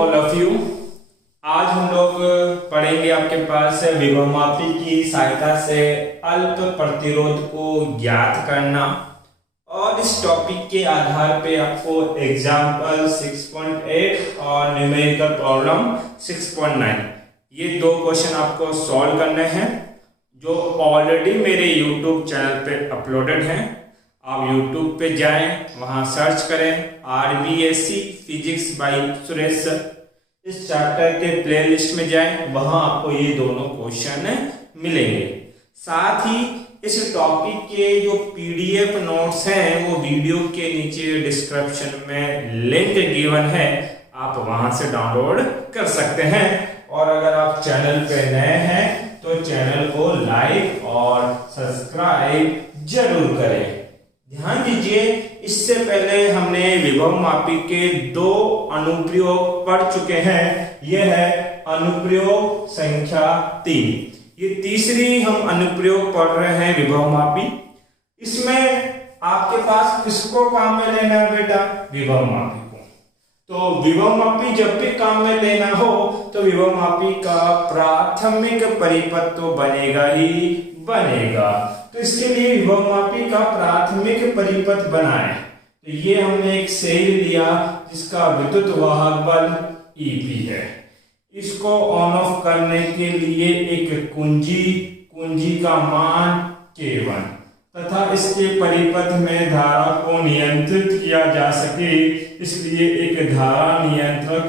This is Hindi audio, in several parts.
All of you. आज हम लोग पढ़ेंगे आपके पास विभवमापी की सहायता से अल्प प्रतिरोध को ज्ञात करना, और इस टॉपिक के आधार पे आपको एग्जाम्पल 6.8 और न्यूमेरिकल प्रॉब्लम 6.9 ये दो क्वेश्चन आपको सॉल्व करने हैं, जो ऑलरेडी मेरे यूट्यूब चैनल पे अपलोडेड हैं। आप YouTube पे जाएं, वहां सर्च करें RBSc physics bye Suresh sir. इस चैप्टर के प्लेलिस्ट में जाएं, वहां आपको ये दोनों क्वेश्चन मिलेंगे। साथ ही इस टॉपिक के जो PDF नोट्स हैं वो वीडियो के नीचे डिस्क्रिप्शन में लिंक गिवन है, आप वहां से डाउनलोड कर सकते हैं। और अगर आप चैनल पे नए हैं तो चैनल को लाइक और सब्सक्राइब जरूर करें। ध्यान दीजिए, इससे पहले हमने विभवमापी के दो अनुप्रयोग पढ़ चुके हैं। यह है अनुप्रयोग संख्या 3, ये तीसरी हम अनुप्रयोग पढ़ रहे हैं विभवमापी। इसमें आपके पास किसको काम में लेना है बेटा? विभवमापी को। तो विभवमापी जब भी काम में लेना हो तो विभवमापी का प्राथमिक परिपथ तो बनेगा ही बनेगा। तो इसके लिए विभवमापी का प्राथमिक परिपथ बनाएं। तो ये हमने एक सेल लिया जिसका विद्युत वाहक बल EP है। इसको ऑन ऑफ करने के लिए एक कुंजी का मान K1 तथा इसके परिपथ में धारा को नियंत्रित किया जा सके, इसलिए एक धारा नियंत्रक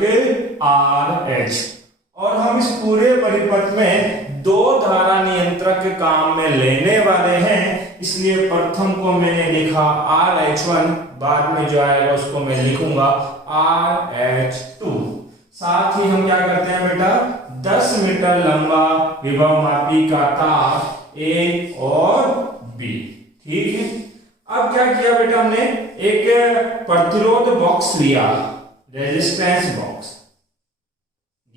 RH। और हम इस पूरे परिपथ में दो धारा नियंत्रक काम में लेने वाले हैं, इसलिए प्रथम को मैंने लिखा RH1, बाद में जो आएगा उसको मैं लिखूंगा RH2। साथ ही हम क्या करते हैं बेटा, 10 मीटर लंबा विभवमापी का तार A और B। ठीक है, अब क्या किया बेटा, हमने एक प्रतिरोध बॉक्स लिया, रेजिस्टेंस बॉक्स।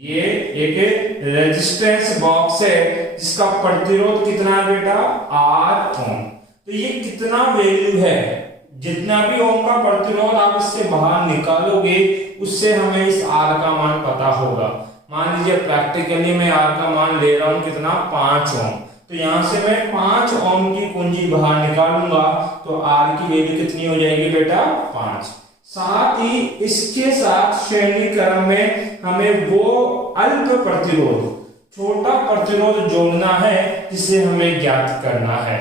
ये एक रेजिस्टेंस बॉक्स है जिसका प्रतिरोध कितना है बेटा, R ओम। तो ये कितना वैल्यू है, जितना भी ओम का प्रतिरोध आप इससे बाहर निकालोगे उससे हमें इस R का मान पता होगा। मान लीजिए प्रैक्टिकली मैं R का मान ले रहा हूं कितना, 5 ओम। तो यहां से मैं 5 ओम की कुंजी बाहर निकालूंगा तो R की वैल्यू कितनी हो जाएगी बेटा, 5। साथ ही इसके साथ श्रेणी क्रम में हमें वो अल्प प्रतिरोध, छोटा प्रतिरोध जोड़ना है जिसे हमें ज्ञात करना है।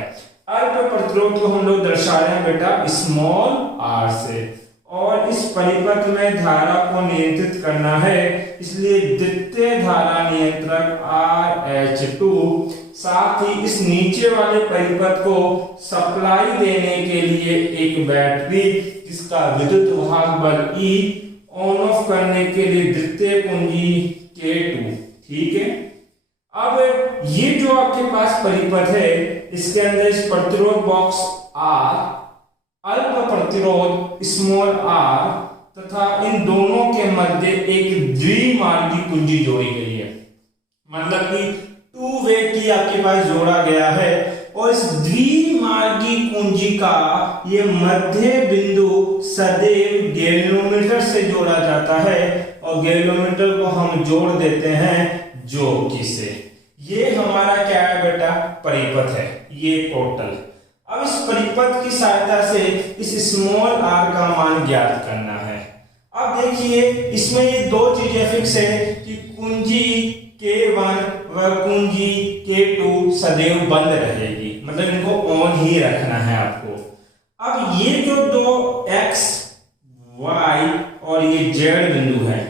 अल्प प्रतिरोध को हम लोग दर्शा रहे हैं बेटा स्मॉल r से, और इस परिपथ में धारा को नियंत्रित करना है, इसलिए द्वितीय धारा नियंत्रक RH2। साथ ही इस नीचे वाले परिपथ को सप्लाई देने के लिए एक बैटरी जिसका विद्युत वाहक बल E, ऑन ऑफ करने के लिए द्वितीय कुंजी K2। ठीक है, अब ये जो आपके पास परिपथ है इसके अंदर इस प्रतिरोध बॉक्स R, अल्प प्रतिरोध स्मॉल r तथा इन दोनों के मध्य एक द्विमार्गी कुंजी जोड़ी गई है। मतलब कि टू वे की आपके पास जोड़ा गया है, और इस द्विमार्गी कुंजी का ये मध्य बिंदु सदैव गैल्वेनोमीटर से जोड़ा जाता है, और गैल्वेनोमीटर को हम जोड़ देते हैं जोकी से। ये हमारा क्या है बेटा, परिपथ है ये टोटल। अब इस परिपथ की सहायता से इस स्मॉल r का मान ज्ञात करना है। अब देखिए इसमें ये दो चीजें फिक्स है कि कुंजी K1 व कुंजी K2 सदैव बंद रहेगी, मतलब इनको ऑन ही रखना है आपको। अब ये जो दो x, y और ये z बिंदु है,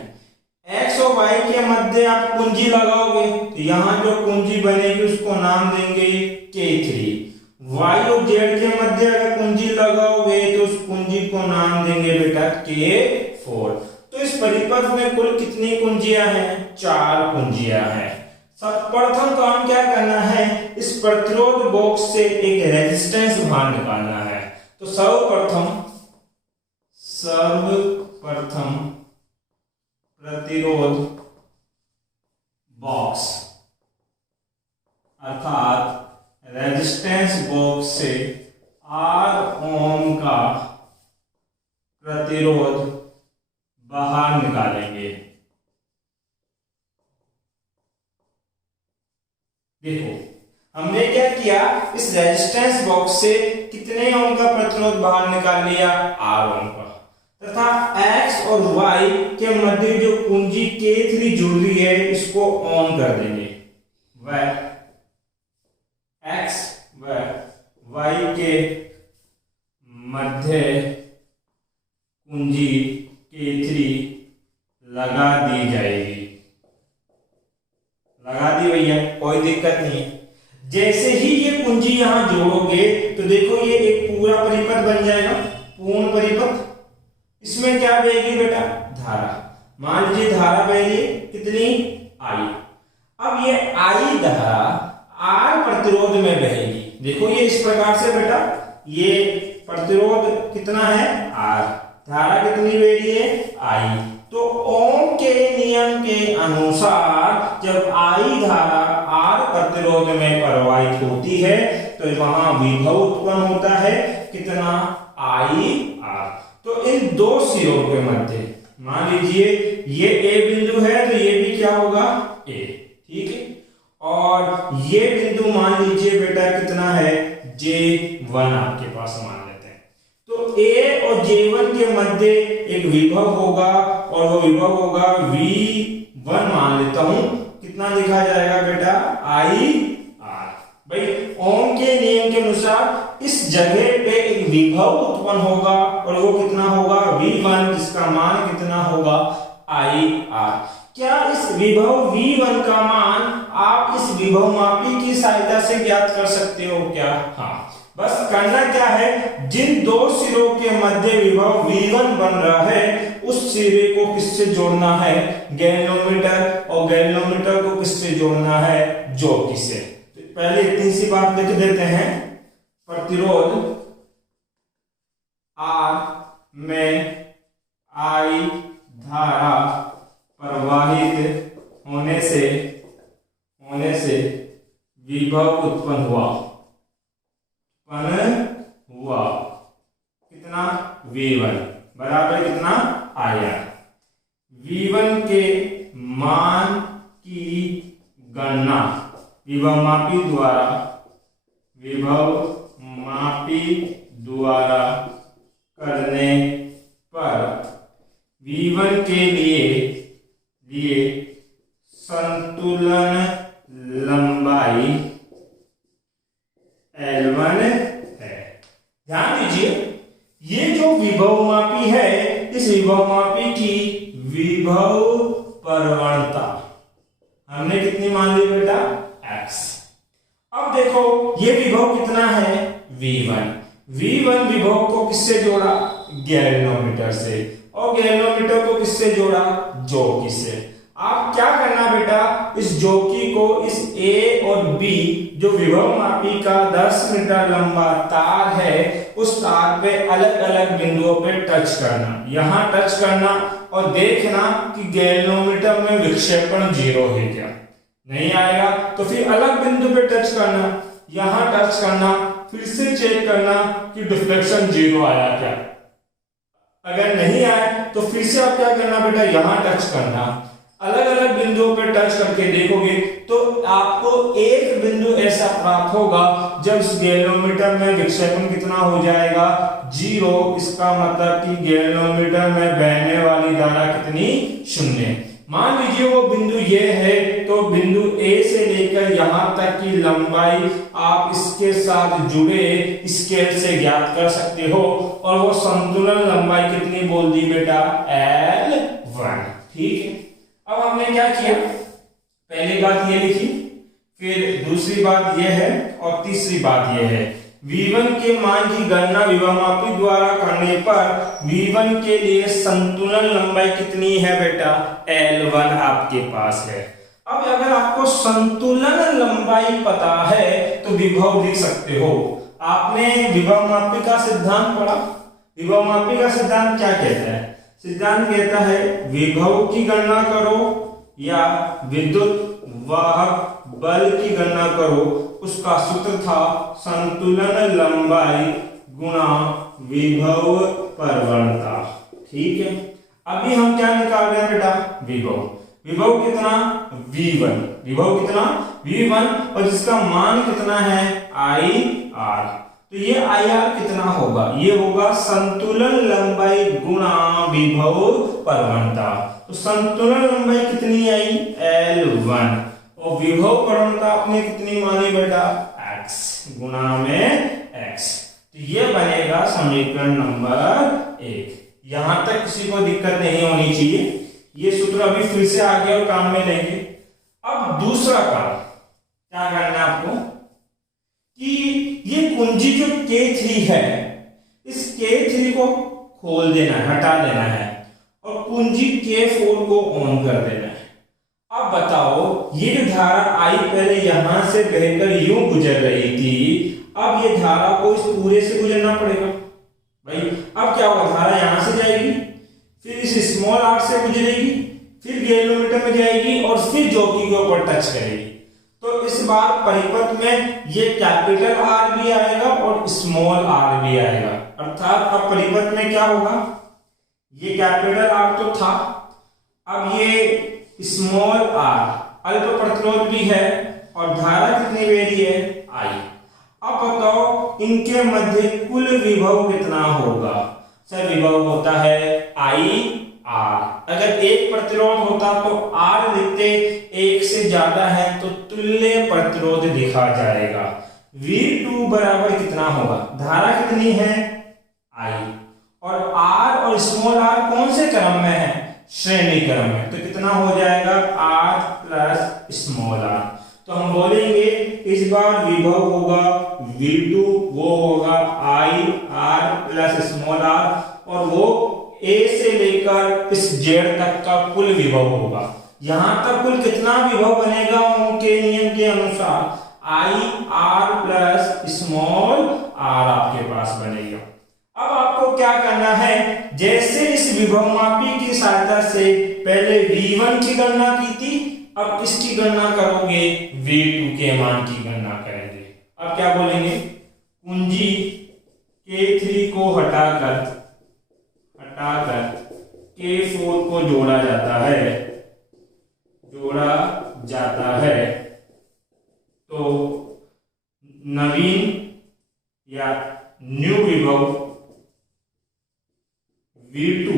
x और y के मध्य आप कुंजी लगाओगे तो यहाँ जो कुंजी बनेगी उसको नाम देंगे K3। y और z के मध्य अगर कुंजी लगाओगे तो उस कुंजी को नाम देंगे बेटा K4। तो इस परिपथ में कुल कितनी कुंजियां हैं, 4 कुंजियां हैं। सर्वप्रथम काम क्या करना है, इस प्रतिरोध बॉक्स से एक रेजिस्टेंस बाहर निकालना है। तो सर्वप्रथम प्रतिरोध बॉक्स अर्थात रेजिस्टेंस बॉक्स से R ओम का प्रतिरोध बाहर निकालेंगे। देखो हमने क्या किया, इस रेजिस्टेंस बॉक्स से कितने ओम का प्रतिरोध बाहर निकाल लिया, R ओम का, तथा X और Y के मध्य जो कुंजी K3 जुड़ रही है इसको ऑन कर देंगे। वह X व Y के मध्य कुंजी K3 लगा दी जाएगी। लगा दी भैया, कोई दिक्कत नहीं है। जैसे ही ये कुंजी यहां जोड़ोगे तो देखो ये एक पूरा परिपथ बन जाएगा, पूर्ण परिपथ। इसमें क्या बहेगी बेटा, धारा। मान लीजिए धारा बह रही है कितनी, I। अब ये I धारा R प्रतिरोध में बहेगी। देखो ये इस प्रकार से बेटा, ये प्रतिरोध कितना है, R, धारा कितनी बह रही है, I। तो ओम के नियम के अनुसार जब I धारा R प्रतिरोध में प्रवाहित होती है तो वहां विभव उत्पन्न होता है, कितना, IR। तो इन दो सिरों के मध्य, मान लीजिए ये A बिंदु है तो ये भी क्या होगा, A, ठीक है। और ये बिंदु मान लीजिए बेटा कितना है, J1 आपके पास मान लेते हैं। तो A और J1 के मध्य एक विभव होगा और वो विभव होगा V1 मान लेता हूं, कितना लिखा जाएगा बेटा, IR। भाई ओम के नियम के अनुसार इस जगह पे एक विभव उत्पन्न होगा और वो कितना होगा, V1, जिसका मान कितना होगा, IR। क्या इस विभव V1 का मान आप इस विभव मापी की सहायता से ज्ञात कर सकते हो क्या, हाँ। बस करना क्या है, जिन दो सिरों के मध्य विभव V1 बन रहा है उस सिरे को किससे जोड़ना है, गैल्वेनोमीटर, और गैल्वेनोमीटर को किससे जोड़ना है, ज्योति से। तो पहले इतनी सी बात लिख देते हैं, प्रतिरोध R में I धारा प्रवाहित होने से विभव उत्पन्न हुआ, कितना, V1 बराबर कितना, IR। V1 के मान की गणना विभव मापी द्वारा करने पर V1 के लिए संतुलन लंबाई L1 है। ध्यान दीजिए, ये जो विभव मापी है, इस विभव मापी की विभव प्रवणता हमने कितनी मान ली बेटा, X। अब देखो ये विभव कितना है, V1 विभव को किससे जोड़ा, गैल्वेनोमीटर से, और गैल्वेनोमीटर को किससे जोड़ा, ज्योति से। आप क्या करना बेटा, इस ज्योति को इस A और B जो विभव मापी का 10 मीटर लंबा तार है उस तार पे अलग अलग बिंदुओं पे टच करना, यहां टच करना और देखना कि गैल्वेनोमीटर में विक्षेपण 0 है क्या, नहीं आएगा तो फिर अलग बिंदु पे टच करना, यहां टच करना, फिर से चेक करना कि डिफ्लेक्शन 0 आया क्या। अगर नहीं आया तो फिर से आप क्या करना बेटा, यहां टच करना, अलग अलग बिंदुओं पर टच करके देखोगे तो आपको एक बिंदु ऐसा प्राप्त होगा जब इस गैल्वेनोमीटर में विक्षेपण कितना हो जाएगा, 0। इसका मतलब कि गैल्वेनोमीटर में बहने वाली धारा कितनी, 0। मान लीजिए वो बिंदु ये है तो बिंदु A से लेकर यहां तक की लंबाई आप इसके साथ जुड़े स्केल से ज्ञात कर सकते हो और वो संतुलन लंबाई कितनी बोल दी बेटा, L1, ठीक है। अब हमने क्या किया, पहली बात ये लिखी, फिर दूसरी बात ये है और तीसरी बात ये है, V1 के मान की गणना विभवमापी द्वारा करने पर V1 के लिए संतुलन लंबाई कितनी है बेटा, L1 आपके पास है। अब अगर आपको संतुलन लंबाई पता है तो विभव लिख सकते हो। आपने विभवमापी का सिद्धांत पढ़ा, विभवमापी का सिद्धांत क्या कहता है, सिद्धांत कहता है विभव की गणना करो या विद्युत वाहक बल की गणना करो, उसका सूत्र था संतुलन लंबाई गुणा विभव प्रवणता, ठीक है। अभी हम क्या निकाल रहे हैं बेटा, विभव। विभव कितना V1, विभव कितना V1 और जिसका मान कितना है IR। तो ये IR कितना होगा, ये होगा संतुलन लंबाई गुणा विभव प्रवणता। तो संतुलन लंबाई कितनी आई L1 और विभव प्रवणता आपने कितनी मानी बेटा x गुणा में x। तो ये बनेगा समीकरण नंबर 1। यहां तक किसी को दिक्कत नहीं होनी चाहिए, ये सूत्र अभी फिर से आगे और काम में लेंगे। अब दूसरा काम क्या करना है आपको कि ये कुंजी जो K3 है, इस K3 को खोल देना है, हटा देना है और कुंजी K4 को ऑन कर देना है। अब बताओ ये जो धारा I पहले यहां से बहकर यूं गुजर रही थी, अब ये धारा को इस पूरे से गुजरना पड़ेगा भाई। अब क्या होगा, धारा यहां से जाएगी, फिर इस स्मॉल r से गुजरेगी, फिर गैलोमीटर में जाएगी और फिर जॉकी के ऊपर टच करेगी। तो इस बार परिपथ में ये कैपिटल R भी आएगा और स्मॉल r भी आएगा। अर्थात अब परिपथ में क्या होगा, ये कैपिटल R तो था, अब ये स्मॉल r अल्प प्रतिरोध भी है और धारा कितनी बह रही है I। अब बताओ इनके मध्य कुल विभव कितना होगा। सर विभव होता है IR, अगर एक प्रतिरोध होता तो R लिखते, एक से ज्यादा है तो तुल्य प्रतिरोध लिखा जाएगा। V2 बराबर कितना होगा, धारा कितनी है I और R और स्मॉल r कौन से क्रम में है, श्रेणी क्रम में, तो कितना हो जाएगा R प्लस स्मॉल r। तो हम बोलेंगे इस बार विभव होगा V2, वो होगा IR प्लस स्मॉल r और वो A से लेकर इस Z तक का कुल विभव होगा। यहां तक कुल कितना विभव बनेगा उनके नियम के अनुसार IR प्लस स्मॉल r आपके पास बनेगा। अब आपको क्या करना है, जैसे इस विभवमापी की सहायता से पहले V1 की गणना की थी, अब किसकी गणना करोगे, V2 के मान की गणना करेंगे। अब क्या बोलेंगे, कुंजी K3 को हटाकर K4 को जोड़ा जाता है, तो नवीन या न्यू विभव V2,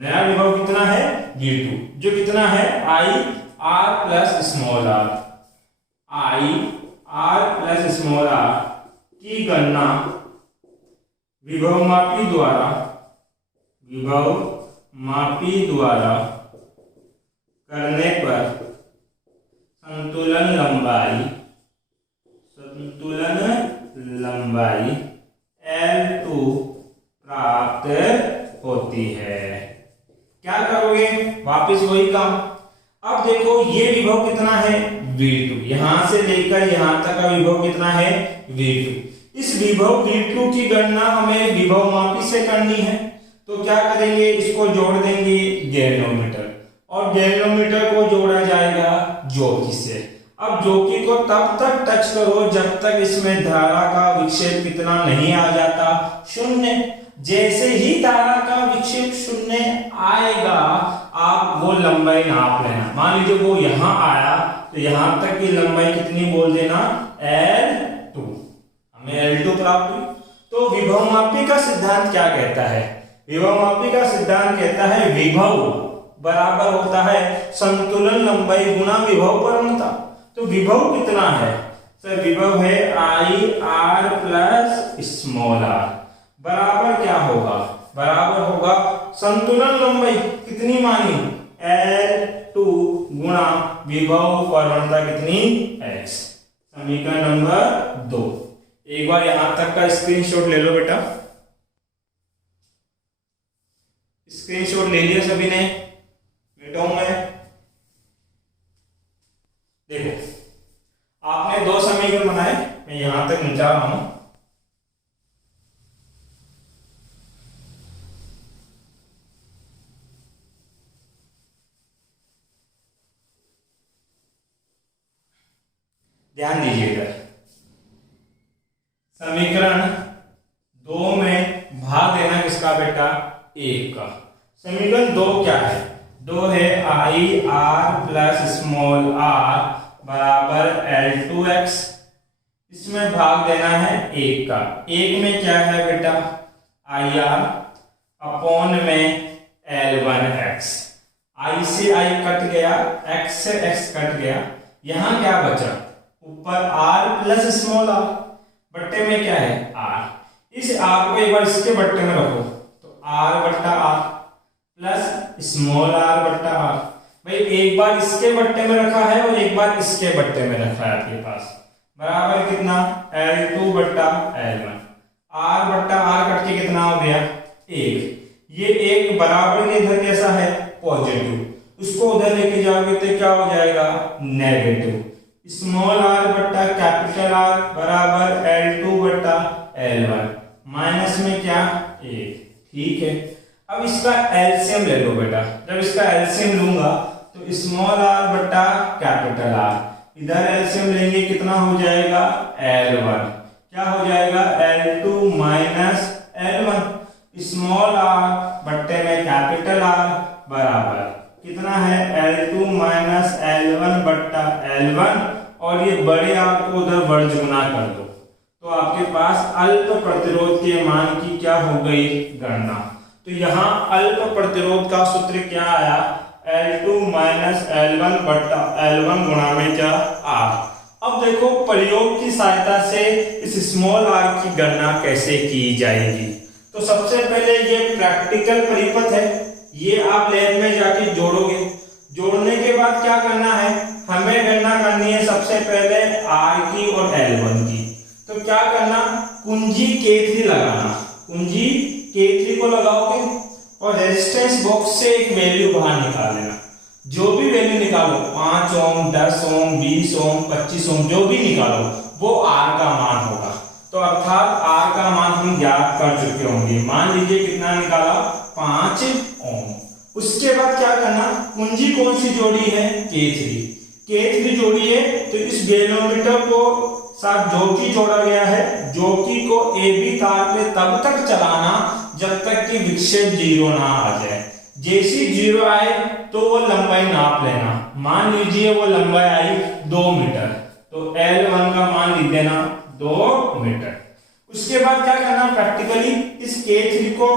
नया विभव कितना है V2, जो कितना है IR plus small r, IR plus small r की गणना विभवमापी द्वारा करने पर संतुलन लंबाई L2 प्राप्त होती है। क्या करोगे, वापस वही काम। अब देखो ये विभव कितना है V2, यहां से लेकर यहां तक का विभव कितना है V2। इस विभव V2 की गणना हमें विभवमापी से करनी है, तो क्या करेंगे, इसको जोड़ देंगे गैलोमीटर और गैलोमीटर को जोड़ा जाएगा जॉकी से। अब जॉकी को तब तक टच करो जब तक इसमें धारा का विक्षेप कितना नहीं आ जाता, शून्य। जैसे ही धारा का विक्षेप शून्य आएगा, आप वो लंबाई नाप लेना। मान लीजिए वो यहां आया तो यहां तक की लंबाई कितनी बोल देना L2, हमें L2 प्राप्त हुई। तो विभवमापी का सिद्धांत क्या कहता है, विभवमापी का सिद्धांत कहता है विभव बराबर होता है संतुलन लंबाई गुणा विभव प्रवणता। तो विभव कितना है, सर विभव है IR प्लस स्मॉल r बराबर क्या होगा, बराबर होगा संतुलन लंबाई कितनी मानी L2 गुणा विभव प्रवणता कितनी x। समीकरण नंबर 2। एक बार यहां तक का स्क्रीनशॉट ले लो बेटा, स्क्रीनशॉट ले लिया सभी ने, बैठा हूं मैं। देखो आपने 2 समीकरण बनाए, मैं यहां तक नीचा रहा हूं। ध्यान दीजिएगा, समीकरण 2 में भाग देना किसका बेटा, 1 का। समीकरण 2 क्या है, दो है I R plus small R बराबर L2x। इसमें भाग देना है एक का, एक में क्या है बेटा आई आर अपॉन में L1x। आई से आई कट गया, x से x कट गया, यहां क्या बचा ऊपर r प्लस स्मॉल r, बट्टे में क्या है r। इस r को एक बार इसके बट्टे में रखो तो r बट्टा r प्लस स्मॉल r बट्टा r। भाई एक बार इसके बट्टे में रखा है और एक बार इसके बट्टे में रखा है आपके पास, बराबर कितना L2 बट्टा L1। r बट्टा r कट के कितना हो गया एक। ये एक बराबर के इधर कैसा है पॉजिटिव, उसको उधर लेके जाओगे तो क्या हो जाएगा नेगेटिव। स्मॉल r बट्टा कैपिटल R बराबर L2 बट्टा L1 माइनस में क्या एक। ठीक है, अब इसका एलसीएम ले लो बेटा। जब इसका एलसीएम लूंगा तो स्मॉल r बट्टा कैपिटल R, इधर एलसीएम लेंगे कितना हो जाएगा L1, क्या हो जाएगा L2 minus L1। Small r बट्टे में कैपिटल R बराबर कितना है L2 माइनस L1 बट्टा L1, और ये बड़े R को उधर वर्ग गुना कर दो तो आपके पास अल्प प्रतिरोध के मान की क्या हो गई गणना। तो यहाँ अल्प प्रतिरोध का सूत्र क्या आया L2 माइनस L1 बट्टा L1 गुणा में क्या R। अब देखो प्रयोग की सहायता से इस स्मॉल r की गणना कैसे की जाएगी। तो सबसे पहले ये प्रैक्टिकल परिपथ है, ये आप लैब में जाके जोड़ोगे। जोड़ने के बाद क्या करना है, हमें गणना करनी है सबसे पहले R की और L1 की। तो क्या करना, कुंजी K3 लगाना, कुंजी K3 को लगाओगे और रेजिस्टेंस बॉक्स से एक वैल्यू बाहर निकाल लेना। जो भी वैल्यू निकालो 5 ओम 10 ओम 20 ओम 25 ओम जो भी निकालो वो R का मान होगा। तो अर्थात R का मान हम ज्ञात कर चुके होंगे। मान लीजिए कितना निकाला 5 ओम। उसके बाद क्या करना, कुंजी कौन सी जोड़ी है K3 जोड़ी है। तो इस गैल्वेनोमीटर को साथ जॉकी जोड़ा गया है, जॉकी को AB तार पे तब तक चलाना जब तक कि विक्षेप 0 ना आ जाए। जैसी 0 आए तो वो लंबाई नाप लेना। मान लीजिए वो लंबाई आई 2 मीटर, तो L1 का मान लिख देना 2 मीटर। उसके बाद क्या करना, प्रैक्टिकली इस K3 को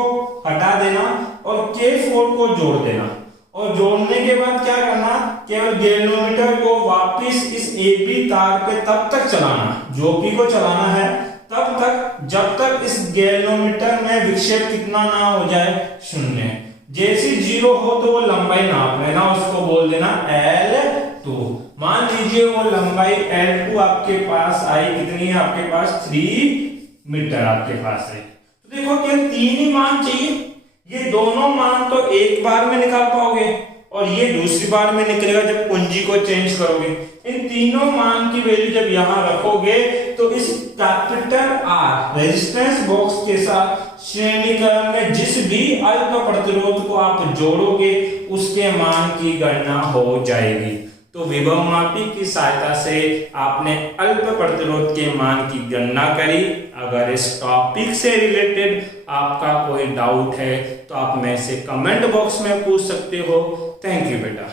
हटा देना और K4 को जोड़ देना, और जोड़ने के बाद क्या करना, केवल गैल्वेनोमीटर को वापस इस AB तार पे तब तक चलाना, जॉकी को चलाना है तब तक जब तक इस गैल्वेनोमीटर में विक्षेप कितना ना हो जाए 0। जैसी 0 हो तो वो लंबाई नाप लेना, उसको बोल देना L2। मान लीजिए वो लंबाई L2 आपके पास आई, कितनी है आपके पास 3 मीटर आपके पास है। तो देखो क्या 3 ही मान चाहिए, ये दोनों मान तो एक बार में निकाल पाओगे और ये दूसरी बार में निकलेगा जब कुंजी को चेंज करोगे। इन तीनों मान की वैल्यू जब यहां रखोगे तो इस कैपिटल R रेजिस्टेंस बॉक्स के साथ श्रेणीकरण में जिस भी अल्प प्रतिरोध को आप जोड़ोगे उसके मान की गणना हो जाएगी। तो विभव मापी की सहायता से आपने अल्प प्रतिरोध के मान की गणना करी। अगर इस टॉपिक से रिलेटेड आपका कोई डाउट है तो आप मेरे से कमेंट बॉक्स में पूछ सकते हो। थैंक यू बेटा।